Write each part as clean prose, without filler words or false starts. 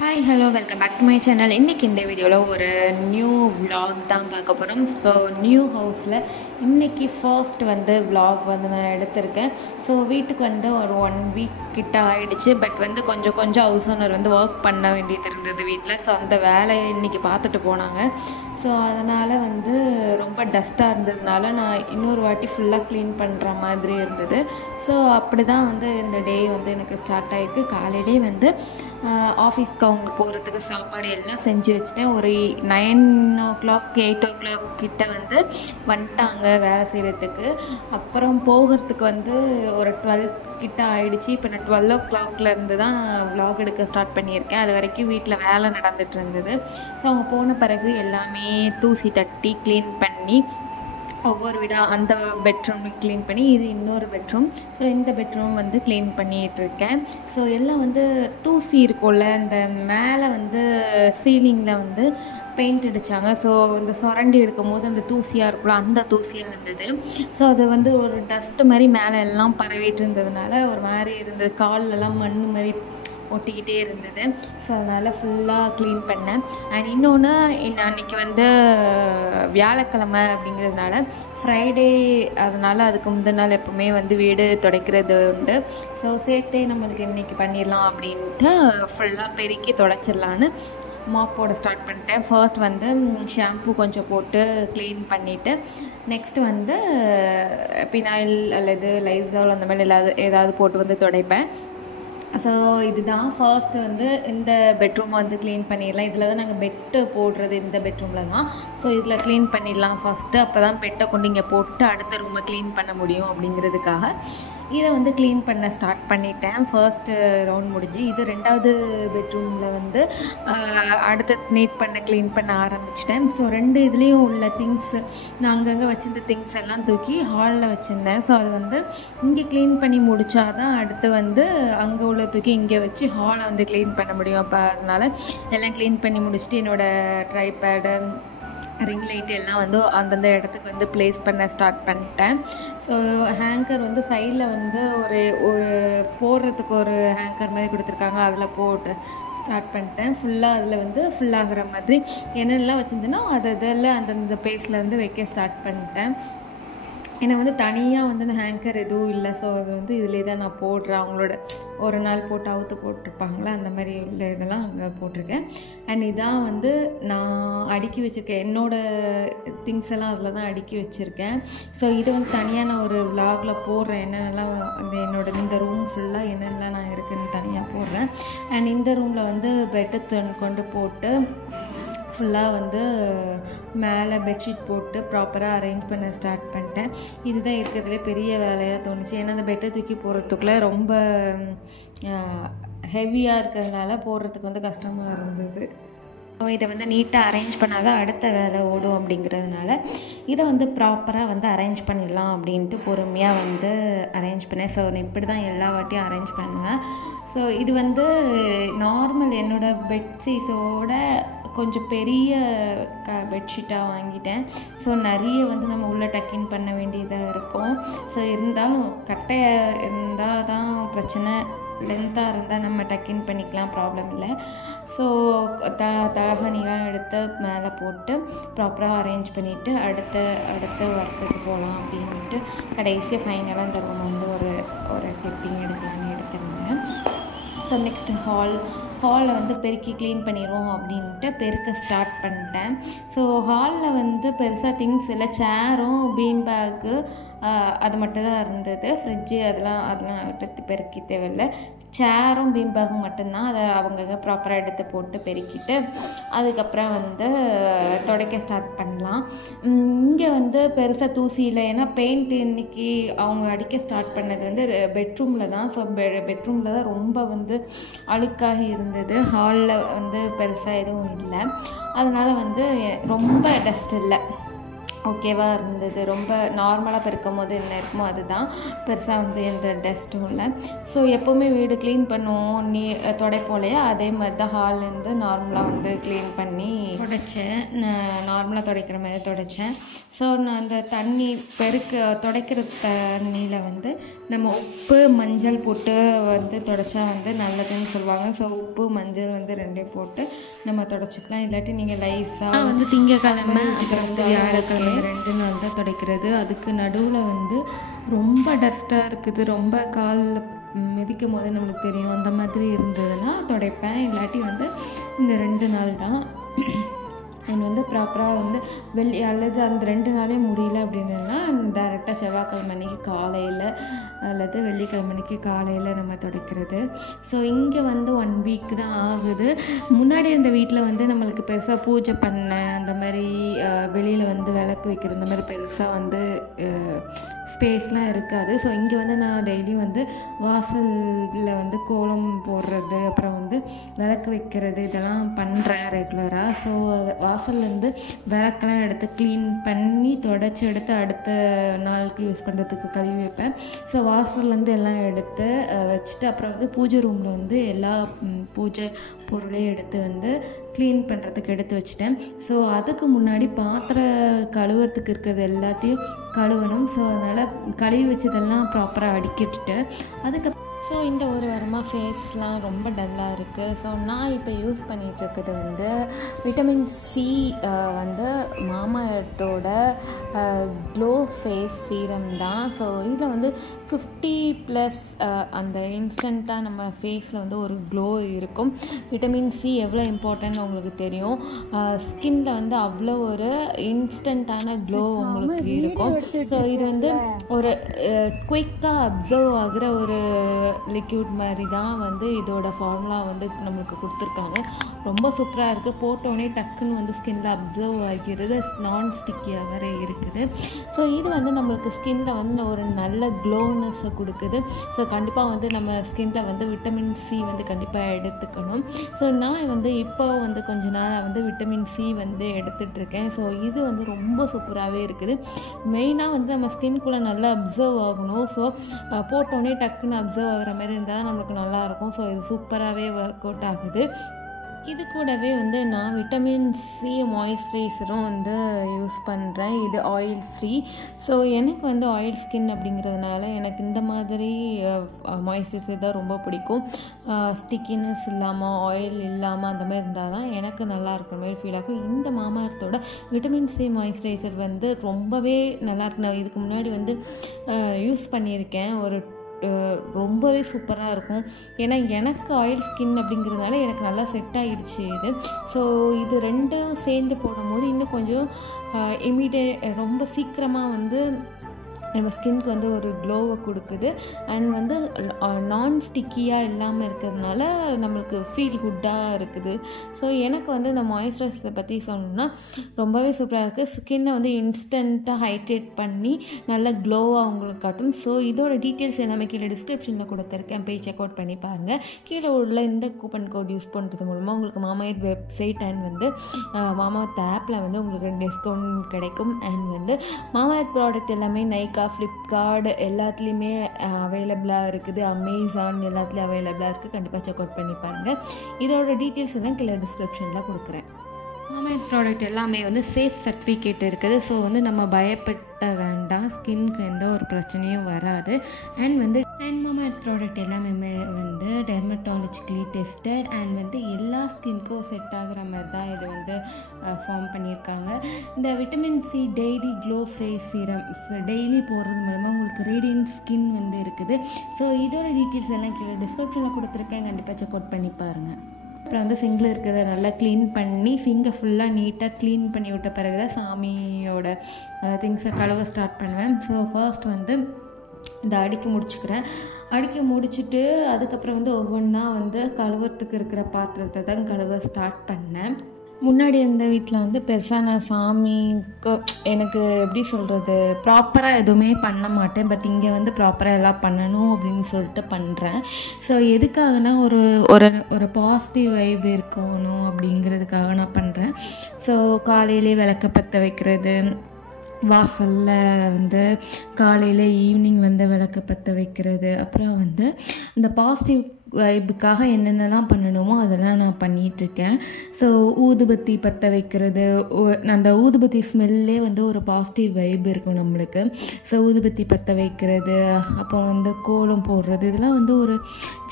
Hi hello welcome back to my channel. இன்றைக்கி இந்த வீடியோவில் ஒரு நியூ vlog தான் பார்க்க போகிறோம். ஸோ நியூ ஹவுஸில் இன்றைக்கி ஃபர்ஸ்ட் vlog நான் எடுத்திருக்கேன். ஸோ வீட்டுக்கு ஒரு 1 வீக் கிட்ட ஆகிடுச்சு. பட் கொஞ்சம் ஹவுஸ் ஓனர் ஒர்க் பண்ண வேண்டியது இருந்தது வீட்டில். ஸோ அந்த வேலையை இன்றைக்கி பார்த்துட்டு போனாங்க. ஸோ அதனால் ரொம்ப டஸ்ட்டாக இருந்ததுனால நான் இன்னொரு வாட்டி ஃபுல்லாக க்ளீன் பண்ணுற மாதிரி இருந்தது. ஸோ அப்படி தான் இந்த டே எனக்கு ஸ்டார்ட் ஆகிருக்கு. காலையிலே ஆஃபீஸ்க்கு அவங்க போகிறதுக்கு சாப்பாடு எல்லாம் செஞ்சு வச்சுட்டேன். ஒரு 9 o'clock 8 o'clock கிட்ட வந்துட்டாங்க வேலை செய்கிறதுக்கு. அப்புறம் போகிறதுக்கு ஒரு 12 கிட்ட ஆகிடுச்சு. இப்போ நான் 12 o'clockலேருந்து தான் vlog எடுக்க ஸ்டார்ட் பண்ணியிருக்கேன். அது வரைக்கும் வீட்டில் வேலை நடந்துகிட்டு இருந்தது. ஸோ அவங்க போன பிறகு எல்லாமே தூசி தட்டி க்ளீன் பண்ணி ஒவ்வொரு வீடாக அந்த பெட்ரூம் க்ளீன் பண்ணி இது இன்னொரு பெட்ரூம். ஸோ இந்த பெட்ரூம் க்ளீன் பண்ணிகிட்ருக்கேன். ஸோ எல்லாம் தூசி இருக்கும்ல, இந்த மேலே சீலிங்கில் பெயிண்ட் அடித்தாங்க. ஸோ இந்த சுரண்டி எடுக்கும் போது அந்த தூசியாக இருக்கும்ல, அந்த தூசியாக இருந்தது. ஸோ அது ஒரு டஸ்ட்டு மாதிரி மேலே எல்லாம் பரவிட்டு இருந்ததுனால ஒரு மாதிரி இருந்தது. கால்லெல்லாம் மண் மாதிரி ஒட்டிக்கிட்டே இருந்தது. ஸோ அதனால் ஃபுல்லாக க்ளீன் பண்ணேன். அண்ட் இன்னொன்று, அன்றைக்கி வியாழக்கிழமை அப்படிங்கிறதுனால ஃப்ரைடே, அதனால் அதுக்கு முந்தின நாள் எப்போவுமே வீடு துடைக்கிறது உண்டு. ஸோ சேர்த்தே நம்மளுக்கு இன்றைக்கி பண்ணிடலாம் அப்படின்ட்டு ஃபுல்லாக பெருக்கி துடைச்சிடலான்னு மாப்போட ஸ்டார்ட் பண்ணிட்டேன். ஃபர்ஸ்ட் ஷாம்பு கொஞ்சம் போட்டு க்ளீன் பண்ணிவிட்டு நெக்ஸ்ட்டு பினாயில் அல்லது லைசால் அந்த மாதிரி ஏதாவது போட்டு துடைப்பேன். ஸோ இதுதான் ஃபர்ஸ்ட்டு இந்த பெட்ரூம் க்ளீன் பண்ணிடலாம். இதில் தான் நாங்கள் பெட்டு போடுறது, இந்த பெட்ரூமில் தான். ஸோ இதில் க்ளீன் பண்ணிடலாம் ஃபஸ்ட்டு. அப்போ தான் பெட்டை கொண்டு இங்கே போட்டு அடுத்த ரூமை க்ளீன் பண்ண முடியும் அப்படிங்கிறதுக்காக இதை க்ளீன் பண்ண ஸ்டார்ட் பண்ணிட்டேன். ஃபர்ஸ்ட்டு ரவுண்ட் முடிஞ்சு இது 2வது பெட்ரூமில் அடுத்த க்ளீன் பண்ண ஆரம்பிச்சிட்டேன். ஸோ 2 இதுலேயும் உள்ள திங்ஸ், நான் அங்கங்கே வச்சுருந்த திங்ஸ் எல்லாம் தூக்கி ஹாலில் வச்சுருந்தேன். ஸோ அது இங்கே க்ளீன் பண்ணி முடித்தா தான் அடுத்து அங்கே உள்ள தூக்கி இங்கே வச்சு ஹாலை க்ளீன் பண்ண முடியும். அப்போ அதனால் எல்லாம் க்ளீன் பண்ணி முடிச்சுட்டு என்னோடய ட்ரைபேடு, ரிங் லைட் எல்லாம் அந்தந்த இடத்துக்கு ப்ளேஸ் பண்ண ஸ்டார்ட் பண்ணிட்டேன். ஸோ ஹேங்கர் சைடில் ஒரு போடுறதுக்கு ஒரு ஹேங்கர் மாதிரி கொடுத்துருக்காங்க, அதில் போட்டு ஸ்டார்ட் பண்ணிட்டேன். ஃபுல்லாக அதில் ஃபுல்லாகிற மாதிரி என்னென்னலாம் வச்சுருந்தேனோ அதெல்லாம் அந்தந்த பேஸில் வைக்க ஸ்டார்ட் பண்ணிட்டேன். ஏன்னா தனியாக அந்த ஹேங்கர் எதுவும் இல்லை. ஸோ அது இதிலே தான் நான் போடுறேன். அவங்களோட ஒரு நாள் போட்டு அவுத்து போட்டிருப்பாங்களே, அந்த மாதிரி உள்ள இதெல்லாம் அங்கே போட்டிருக்கேன். அண்ட் இதான் நான் அடுக்கி வச்சுருக்கேன். என்னோடய திங்ஸ் எல்லாம் அதில் தான் அடுக்கி வச்சுருக்கேன். ஸோ இது தனியாக நான் ஒரு vlogல போடுறேன். என்னென்னலாம் இந்த ரூம் ஃபுல்லாக என்னென்னலாம் நான் இருக்குதுன்னு தனியாக போடுறேன். அண்ட் இந்த ரூமில் பெட்டு கொண்டு போட்டு ஃபுல்லாக மேலே பெட்ஷீட் போட்டு ப்ராப்பராக அரேஞ்ச் பண்ண ஸ்டார்ட் பண்ணிட்டேன். இதுதான் இருக்கிறதுலே பெரிய வேலையாக தோணுச்சு. ஏன்னா அந்த பெட்டை தூக்கி போடுறதுக்குள்ளே ரொம்ப ஹெவியாக இருக்கிறதுனால போடுறதுக்கு கஷ்டமாக இருந்தது. ஸோ இதை நீட்டாக அரேஞ்ச் பண்ணால் தான் அடுத்த வேலை ஓடும் அப்படிங்கிறதுனால இதை ப்ராப்பராக அரேஞ்ச் பண்ணிடலாம் அப்படின்ட்டு பொறுமையாக அரேஞ்ச் பண்ணேன். ஸோ நான் இப்படி தான் எல்லா வாட்டியும் அரேஞ்ச் பண்ணுவேன். ஸோ இது நார்மல் என்னோடய பெட்ஷீட்ஸோட கொஞ்சம் பெரிய பெட்ஷீட்டாக வாங்கிட்டேன். ஸோ நிறைய நம்ம உள்ளே டக்கின் பண்ண வேண்டியதாக இருக்கும். ஸோ இருந்தாலும் கட்டையாக இருந்தால் தான் பிரச்சனை, லென்த்தாக இருந்தால் நம்ம டக்கின் பண்ணிக்கலாம், ப்ராப்ளம் இல்லை. ஸோ தலகாணிலாம் எடுத்து மேலே போட்டு ப்ராப்பராக அரேஞ்ச் பண்ணிவிட்டு அடுத்த ஒர்க்குக்கு போகலாம் அப்படின்ட்டு கடைசியாக ஃபைனலாக இந்த ரூம் ஒரு கிளிப்பிங் எடுத்திருந்தேன். ஸோ நெக்ஸ்ட்டு ஹாலை பெருக்கி க்ளீன் பண்ணிடுவோம் அப்படின்ட்டு பெருக்க ஸ்டார்ட் பண்ணிட்டேன். ஸோ ஹாலில் பெருசாக திங்ஸ் இல்லை, சேரும் பீன் பேக்கு அது மட்டும் தான் இருந்தது. ஃப்ரிட்ஜு அதெல்லாம் பெருக்கி தேவையில்லை. சேரும் பீன் பேக்கும் மட்டும்தான். அதை அவங்க ப்ராப்பராக எடுத்து போட்டு பெருக்கிட்டு அதுக்கப்புறம் துடைக்க ஸ்டார்ட் பண்ணலாம். இங்கே பெருசாக தூசி இல்லை. ஏன்னா பெயிண்ட் இன்றைக்கி அவங்க அடிக்க ஸ்டார்ட் பண்ணது பெட்ரூமில் தான். ஸோ பெட்ரூமில் தான் ரொம்ப அழுக்காகி இருந்தது. ஹாலில் பெருசாக எதுவும் இல்லை. அதனால் ரொம்ப டஸ்ட் இல்லை. ஓகேவாக இருந்தது. ரொம்ப நார்மலாக பெருக்கும் போது என்ன இருக்குமோ அதுதான், பெருசாக வந்து எந்த டஸ்ட்டும் இல்லை. ஸோ எப்போவுமே வீடு க்ளீன் பண்ணுவோம், துடைப்போம் இல்லையா, அதே மாதிரி தான் ஹால்லேருந்து நார்மலாக வந்து க்ளீன் பண்ணி துடைச்சேன். நார்மலாக துடைக்கிற மாதிரி துடைச்சேன். ஸோ நான் அந்த தண்ணி துடைக்கிற தண்ணியில் வந்து நம்ம உப்பு மஞ்சள் போட்டு வந்து துடைச்சா வந்து நல்லதுன்னு சொல்லுவாங்க. ஸோ உப்பு மஞ்சள் வந்து ரெண்டையும் போட்டு நம்ம துடைச்சிக்கலாம். இல்லாட்டி நீங்கள் லைஸாக வந்து திங்கக்கிழமை அப்புறம் வந்து வியாழக்கிழமை 2 நாள் தான் துடைக்கிறது. அதுக்கு நடுவில் வந்து ரொம்ப டஸ்ட்டாக இருக்குது, ரொம்ப காலில் மிதிக்கும் போது நம்மளுக்கு தெரியும், அந்த மாதிரி இருந்ததுன்னா துடைப்பேன். இல்லாட்டி வந்து இந்த 2 நாள் தான். அண்ட் வந்து ப்ராப்பராக வந்து அல்லது அந்த 2 நாளே முடியல அப்படின்னா டேரெக்டாக செவ்வாய்க்கிழமை அன்றைக்கி காலையில் அல்லது வெள்ளிக்கிழமை அன்றைக்கி காலையில் நம்ம துடைக்கிறது. ஸோ இங்கே வந்து 1 வீக் தான் ஆகுது. முன்னாடி அந்த வீட்டில் வந்து நம்மளுக்கு பெருசாக பூஜை பண்ண அந்த மாதிரி வெளியில் வந்து விளக்கு வைக்கிற இந்த மாதிரி பெருசாக வந்து ஸ்பேஸ்லாம் இருக்காது. ஸோ இங்கே வந்து நான் டெய்லியும் வந்து வாசலில் வந்து கோலம் போடுறது, அப்புறம் வந்து விளக்கு வைக்கிறது, இதெல்லாம் பண்ணுறேன் ரெகுலராக. ஸோ வாசல்லேருந்து விளக்கெல்லாம் எடுத்து க்ளீன் பண்ணி தொடச்சி எடுத்து அடுத்த நாளுக்கு யூஸ் பண்ணுறதுக்கு கழுவி வைப்பேன். ஸோ வாசல்லேருந்து எல்லாம் எடுத்து வச்சுட்டு அப்புறம் வந்து பூஜை ரூமில் வந்து எல்லா பூஜை பொருளையும் எடுத்து வந்து க்ளீன் பண்ணுறதுக்கு எடுத்து வச்சுட்டேன். ஸோ அதுக்கு முன்னாடி பாத்திரம் கழுவுறதுக்கு இருக்கிறது எல்லாத்தையும் கழுவணும். ஸோ அதனால் கழுவி வச்சதெல்லாம் ப்ராப்பராக அடுக்கிட்டுட்டேன். ஸோ இந்த ஒரு வாரமாக ஃபேஸ்லாம் ரொம்ப டல்லாக இருக்குது. ஸோ நான் இப்போ யூஸ் பண்ணிகிட்ருக்குது வந்து விட்டமின் சி வந்து மாமா எர்த்தோட க்ளோ ஃபேஸ் சீரம் தான். ஸோ இதில் வந்து 50+ அந்த இன்ஸ்டண்ட்டாக நம்ம ஃபேஸில் வந்து ஒரு க்ளோ இருக்கும். விட்டமின் சி எவ்வளோ இம்பார்ட்டன்ட் உங்களுக்கு தெரியும். ஸ்கின்னில் வந்து அவ்வளோ ஒரு இன்ஸ்டண்ட்டான க்ளோ உங்களுக்கு இருக்கும். ஸோ இது வந்து ஒரு குயிக்காக அப்சர்வ் ஆகிற ஒரு லிக்யூட் மாதிரி தான் வந்து இதோட ஃபார்முலா வந்து நம்மளுக்கு கொடுத்துருக்காங்க. ரொம்ப சூப்பராக இருக்குது. போட்டோடனே டக்குன்னு வந்து ஸ்கின்னில் அப்சர்வ் ஆகிறது, நான் ஸ்டிக்கியாக வேறு இருக்குது. ஸோ இது வந்து நம்மளுக்கு ஸ்கின்னில் வந்து ஒரு நல்ல க்ளோனஸை கொடுக்குது. ஸோ கண்டிப்பாக வந்து நம்ம ஸ்கின்னில் வந்து விட்டமின் சி வந்து கண்டிப்பாக எடுத்துக்கணும். ஸோ நான் வந்து இப்போ வந்து கொஞ்ச நாள் வந்து விட்டமின் சி வந்து எடுத்துகிட்ருக்கேன். ஸோ இது வந்து ரொம்ப சூப்பராகவே இருக்குது. மெயினாக வந்து நம்ம ஸ்கின்குள்ளே நல்லா அப்சர்வ் ஆகணும். ஸோ போட்டோடனே டக்குன்னு அப்சர்வ் ஆகிற மாதிரி இருந்தால் நம்மளுக்கு நல்லாயிருக்கும். ஸோ இது சூப்பராகவே ஒர்க் அவுட் ஆகுது. இது கூடவே வந்து நான் விட்டமின் சி மாய்ஸ்சரைசரும் வந்து யூஸ் பண்ணுறேன். இது ஆயில் ஃப்ரீ. ஸோ எனக்கு வந்து ஆயில் ஸ்கின் அப்படிங்கிறதுனால எனக்கு இந்த மாதிரி மாய்ஸ்சரைசர் தான் ரொம்ப பிடிக்கும். ஸ்டிக்கினஸ் இல்லாமல் ஆயில் இல்லாமல் அந்த மாதிரி இருந்தால் தான் எனக்கு நல்லா இருக்கிற மாதிரி ஃபீல் ஆகும். இந்த மாமா எர்த்தோட விட்டமின் சி மாய்ஸ்சரைசர் வந்து ரொம்பவே நல்லாயிருக்கு. நான் இதுக்கு முன்னாடி வந்து யூஸ் பண்ணியிருக்கேன். ரொம்பவே சூப்பராக இருக்கும். ஏன்னா எனக்கு ஆயில் ஸ்கின் அப்படிங்கிறதுனால எனக்கு நல்லா செட் ஆகிடுச்சு இது. ஸோ இது ரெண்டும் சேர்ந்து போடும்போது இன்னும் கொஞ்சம் ரொம்ப சீக்கிரமாக வந்து நம்ம ஸ்கின்க்கு வந்து ஒரு க்ளோவை கொடுக்குது. அண்ட் வந்து நான் ஸ்டிக்கியாக இல்லாமல் இருக்கிறதுனால நம்மளுக்கு ஃபீல் குட்டாக இருக்குது. ஸோ எனக்கு வந்து இந்த மாய்ஸ்சரைசரை பற்றி சொன்னோம்னா ரொம்பவே சூப்பராக இருக்குது. ஸ்கின்னை வந்து இன்ஸ்டண்ட்டாக ஹைட்ரேட் பண்ணி நல்ல க்ளோவாக அவங்களுக்கு காட்டும். ஸோ இதோட டீட்டெயில்ஸ் எல்லாமே கீழே டிஸ்கிரிப்ஷனில் கொடுத்துருக்கேன், போய் செக் அவுட் பண்ணி பாருங்கள். கீழே உள்ள இந்த கூப்பன் கோட் யூஸ் பண்ணுறது மூலமாக உங்களுக்கு மாமா எர்த் வெப்சைட் அண்ட் வந்து மாமா எர்த் ஆப்பில் வந்து உங்களுக்கு டிஸ்கவுண்ட் கிடைக்கும். அண்ட் வந்து மாமா எர்த் ப்ராடக்ட் எல்லாமே நைக்கா, ஃப்ளிப்கார்ட் எல்லாத்துலேயுமே அவைலபிளாக இருக்குது. அமேசான் எல்லாத்துலேயும் அவைலபிளாக இருக்குது. கண்டிப்பாக செக் அவுட் பண்ணி பாருங்கள். இதோட டீட்டெயில்ஸ் எல்லாம் கீழே டிஸ்கிரிப்ஷனில் கொடுக்குறேன். மாமா எர்த் ப்ராடக்ட் எல்லாமே வந்து சேஃப் சர்டிஃபிகேட் இருக்குது. ஸோ வந்து நம்ம பயப்பட வேண்டாம், ஸ்கின்க்கு எந்த ஒரு பிரச்சனையும் வராது. அண்ட் வந்து மாமா எர்த் ப்ராடக்ட் எல்லாமே வந்து டெர்மட்டாலஜிக்கலி டெஸ்டட் அண்ட் வந்து எல்லா ஸ்கின்க்கும் செட் ஆகிற மாதிரி தான் இது வந்து ஃபார்ம் பண்ணியிருக்காங்க. இந்த vitamin C daily glow face serum daily போடுறது மூலமாக உங்களுக்கு ரேடியன்ட் ஸ்கின் வந்து இருக்குது. ஸோ இதோட டீட்டெயில்ஸ் எல்லாம் கீழே டிஸ்கிரிப்ஷனில் கொடுத்துருக்கேன், கண்டிப்பாக செக் அவுட் பண்ணி பாருங்கள். அப்புறம் வந்து சிங்கில் இருக்கிறத நல்லா க்ளீன் பண்ணி சிங்கை ஃபுல்லாக நீட்டாக க்ளீன் பண்ணி விட்ட பிறகு தான் சாமியோட திங்ஸை கழுவ ஸ்டார்ட் பண்ணுவேன். ஸோ ஃபர்ஸ்ட் வந்து இந்த அடுக்கி முடிச்சுட்டு அதுக்கப்புறம் வந்து ஒவ்வொன்றா வந்து கழுவுறதுக்கு இருக்கிற பாத்திரத்தை தான் கழுவ ஸ்டார்ட் பண்ணேன். முன்னாடி இருந்த வீட்டில் வந்து பெருசாக நான் சாமிக்கு எனக்கு எப்படி சொல்கிறது ப்ராப்பராக எதுவுமே பண்ண மாட்டேன். பட் இங்கே வந்து ப்ராப்பராக எல்லாம் பண்ணணும் அப்படின்னு சொல்லிட்டு பண்ணுறேன். ஸோ எதுக்காகனா ஒரு ஒரு பாசிட்டிவ் வைப் இருக்கணும் அப்படிங்கிறதுக்காக நான் பண்ணுறேன். ஸோ காலையிலே விளக்க பற்ற வைக்கிறது, வாசலில் வந்து காலையில் ஈவினிங் வந்து விளக்கு பற்ற வைக்கிறது. அப்புறம் வந்து இந்த பாசிட்டிவ் வைப்புக்காக என்னென்னலாம் பண்ணணுமோ அதெல்லாம் நான் பண்ணிகிட்ருக்கேன். ஸோ ஊதுபத்தி பற்ற வைக்கிறது, அந்த ஊதுபத்தி ஸ்மெல்லே வந்து ஒரு பாசிட்டிவ் வைப் இருக்கும் நம்மளுக்கு. ஸோ ஊதுபத்தி பற்ற வைக்கிறது, அப்புறம் வந்து கோலம் போடுறது, இதெல்லாம் வந்து ஒரு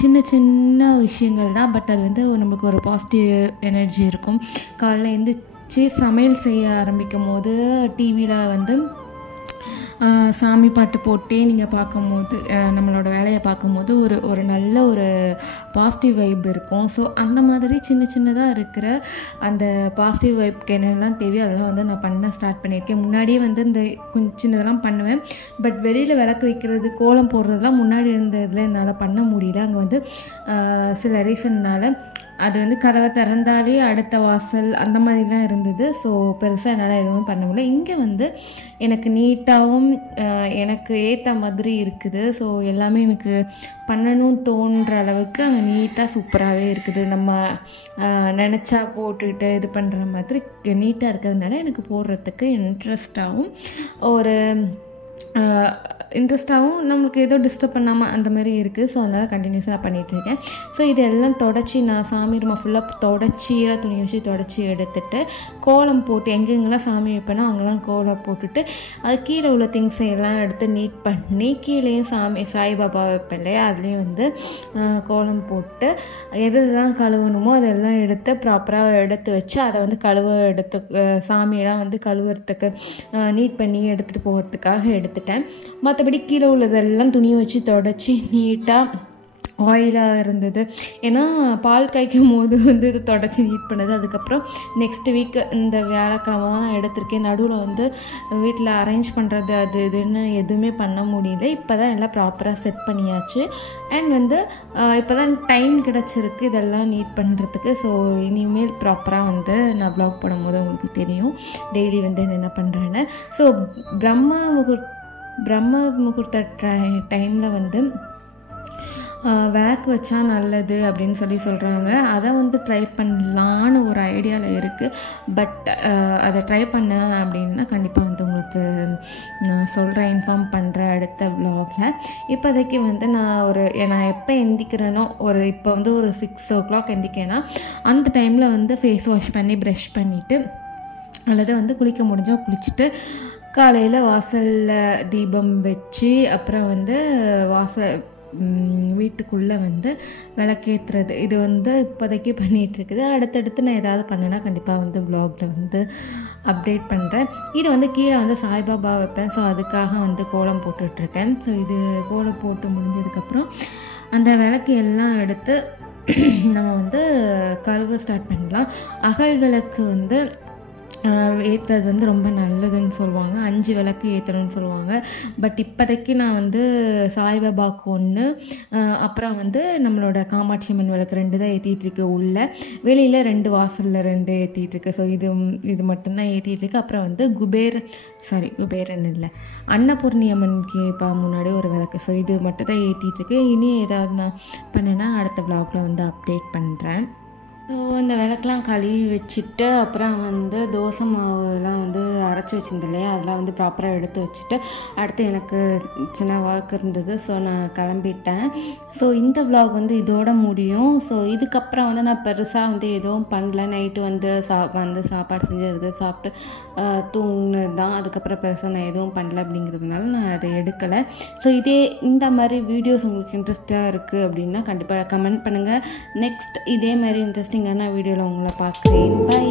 சின்ன சின்ன விஷயங்கள் தான். பட் அது வந்து நம்மளுக்கு ஒரு பாசிட்டிவ் எனர்ஜி இருக்கும். காலையில் எழுந்திரிச்சு சமையல் செய்ய ஆரம்பிக்கும் போது டிவியில் வந்து சாமி பாட்டு போட்டே நீங்கள் பார்க்கும்போது நம்மளோட வேலையை பார்க்கும்போது ஒரு நல்ல ஒரு பாசிட்டிவ் வைப் இருக்கும். ஸோ அந்த மாதிரி சின்ன சின்னதாக இருக்கிற அந்த பாசிட்டிவ் வைப்க்கு என்னெல்லாம் தேவையோ அதெல்லாம் வந்து நான் பண்ண ஸ்டார்ட் பண்ணியிருக்கேன். முன்னாடியே வந்து இந்த கொஞ்சம் சின்னதெல்லாம் பண்ணுவேன். பட் வெளியில் விளக்கு வைக்கிறது, கோலம் போடுறதுலாம் முன்னாடி இருந்ததில் என்னால் பண்ண முடியல. அங்கே வந்து சில ரீசன்னால் அது வந்து கதவை திறந்தாலே அடுத்த வாசல் அந்த மாதிரிலாம் இருந்தது. ஸோ பெருசாக என்னால் எதுவும் பண்ண முடியல. இங்கே வந்து எனக்கு நீட்டாகவும் எனக்கு ஏற்ற மாதிரி இருக்குது. ஸோ எல்லாமே எனக்கு பண்ணணும்னு தோன்ற அளவுக்கு அங்கே நீட்டாக சூப்பராகவே இருக்குது. நம்ம நினச்சா போட்டுக்கிட்டு இது பண்ணுற மாதிரி நீட்டாக இருக்கிறதுனால எனக்கு போடுறதுக்கு இன்ட்ரெஸ்டாகவும் இன்ட்ரெஸ்டாகவும் நம்மளுக்கு ஏதோ டிஸ்டர்ப் பண்ணாமல் அந்த மாதிரி இருக்குது. ஸோ அதனால் கண்டினியூஸாக நான் பண்ணிகிட்ருக்கேன். ஸோ இதெல்லாம் தொடச்சி நான் சாமி ரூமை ஃபுல்லாக தொடச்சி துணி வச்சு தொடச்சி எடுத்துகிட்டு கோலம் போட்டு எங்கெங்கெல்லாம் சாமி வைப்பேனோ அங்கெல்லாம் கோலம் போட்டுட்டு அது கீழே உள்ள திங்ஸை எல்லாம் எடுத்து நீட் பண்ணி கீழேயும் சாய்பாபா வைப்பேன் இல்லையா, அதுலேயும் வந்து கோலம் போட்டு எதெல்லாம் கழுவணுமோ அதெல்லாம் எடுத்து ப்ராப்பராக எடுத்து வச்சு அதை வந்து சாமியெல்லாம் வந்து கழுவுறதுக்கு நீட் பண்ணி எடுத்துகிட்டு போகிறதுக்காக எடுத்துட்டேன். மற்றபடி கீழே உள்ளதெல்லாம் துணியை வச்சு தொடச்சி நீட்டாக ஆயிலாக இருந்தது. ஏன்னா பால் காய்க்கும் போது வந்து இதை தொடச்சி நீட் பண்ணது. அதுக்கப்புறம் நெக்ஸ்ட் வீக் இந்த வியாழக்கிழமை தான் நான் எடுத்திருக்கேன். நடுவில் வந்து வீட்டில் அரேஞ்ச் பண்ணுறது அது இதுன்னு எதுவுமே பண்ண முடியல. இப்போ தான் எல்லாம் ப்ராப்பராக செட் பண்ணியாச்சு. அண்ட் வந்து இப்போ தான் டைம் கிடச்சிருக்கு இதெல்லாம் நீட் பண்ணுறதுக்கு. ஸோ இனிமேல் ப்ராப்பராக வந்து நான் வ்ளாக் பண்ணும்போது உங்களுக்கு தெரியும் டெய்லி வந்து என்ன பண்ணுறேன்னு. ஸோ பிரம்ம முகூர்த்த டைமில் வந்து விளக்கு வச்சா நல்லது அப்படின்னு சொல்கிறாங்க. அதை வந்து ட்ரை பண்ணலான்னு ஒரு ஐடியாவில் இருக்குது. பட் அதை ட்ரை பண்ணேன் அப்படின்னா கண்டிப்பாக வந்து உங்களுக்கு நான் சொல்கிறேன், இன்ஃபார்ம் பண்ணுறேன் அடுத்த வ்ளாகில். இப்போதைக்கு வந்து நான் எப்போ எந்திக்கிறேனோ இப்போ வந்து ஒரு 6 o'clock எந்திக்கிறேன்னா அந்த டைமில் வந்து ஃபேஸ் வாஷ் பண்ணி ப்ரஷ் பண்ணிவிட்டு அல்லது வந்து குளிக்க முடிஞ்சால் குளிச்சுட்டு காலையில் வாசலில் தீபம் வச்சு அப்புறம் வந்து வீட்டுக்குள்ளே வந்து விளக்கேற்றுறது, இது வந்து இப்போதைக்கு பண்ணிகிட்ருக்குது. அடுத்தடுத்து நான் ஏதாவது பண்ணேன்னா கண்டிப்பாக வந்து வ்ளாகில் வந்து அப்டேட் பண்ணுறேன். இது வந்து கீழே வந்து சாய்பாபா வைப்பேன். ஸோ அதுக்காக வந்து கோலம் போட்டுட்ருக்கேன். ஸோ இது கோலம் போட்டு முடிஞ்சதுக்கப்புறம் அந்த விளக்கு எல்லாம் எடுத்து நம்ம வந்து கழுவ ஸ்டார்ட் பண்ணலாம். அகல் விளக்கு வந்து ஏற்றுறது வந்து ரொம்ப நல்லதுன்னு சொல்லுவாங்க. 5 விளக்கு ஏற்றணும்னு சொல்லுவாங்க. பட் இப்போதைக்கு நான் வந்து சாய்பாபாவுக்கு 1, அப்புறம் வந்து நம்மளோட காமாட்சி அம்மன் விளக்கு 2 தான் ஏற்றிட்டுருக்கு. உள்ள வெளியில் 2 வாசலில் 2 ஏற்றிட்டுருக்கு. ஸோ இது மட்டும்தான் ஏற்றிட்டுருக்கு. அப்புறம் வந்து குபேரன் இல்லை, அன்னபூர்ணி அம்மனுக்கு இப்போ முன்னாடி ஒரு விளக்கு. ஸோ இது மட்டும் தான் ஏற்றிட்டுருக்கு. இனி ஏதாவது நான் பண்ணேன்னா அடுத்த வ்ளாகில் வந்து அப்டேட் பண்ணுறேன். ஸோ இந்த விளக்கெலாம் கழுவி வச்சுட்டு அப்புறம் வந்து தோசை மாவுலாம் வந்து அரைச்சி வச்சுருந்தேன் இல்லையா, அதெல்லாம் வந்து ப்ராப்பராக எடுத்து வச்சுட்டு அடுத்து எனக்கு சின்ன ஒர்க் இருந்தது. ஸோ நான் கிளம்பிட்டேன். ஸோ இந்த வ்ளாக் வந்து இதோட முடியும். ஸோ இதுக்கப்புறம் வந்து நான் பெருசாக வந்து எதுவும் பண்ணல. நைட்டு வந்து சாப்பாடு செஞ்சு அதுக்கு சாப்பிட்டு தூங்குனது தான். அதுக்கப்புறம் பெருசாக நான் எதுவும் பண்ணல அப்படிங்கிறதுனால நான் அதை எடுக்கலை. ஸோ இந்த மாதிரி வீடியோஸ் உங்களுக்கு இன்ட்ரெஸ்ட்டாக இருக்குது அப்படின்னா கண்டிப்பாக கமெண்ட் பண்ணுங்கள். நெக்ஸ்ட் இதே மாதிரி இன்ட்ரெஸ்டிங்கான வீடியோவில் உங்களை பார்க்குறேன். பை.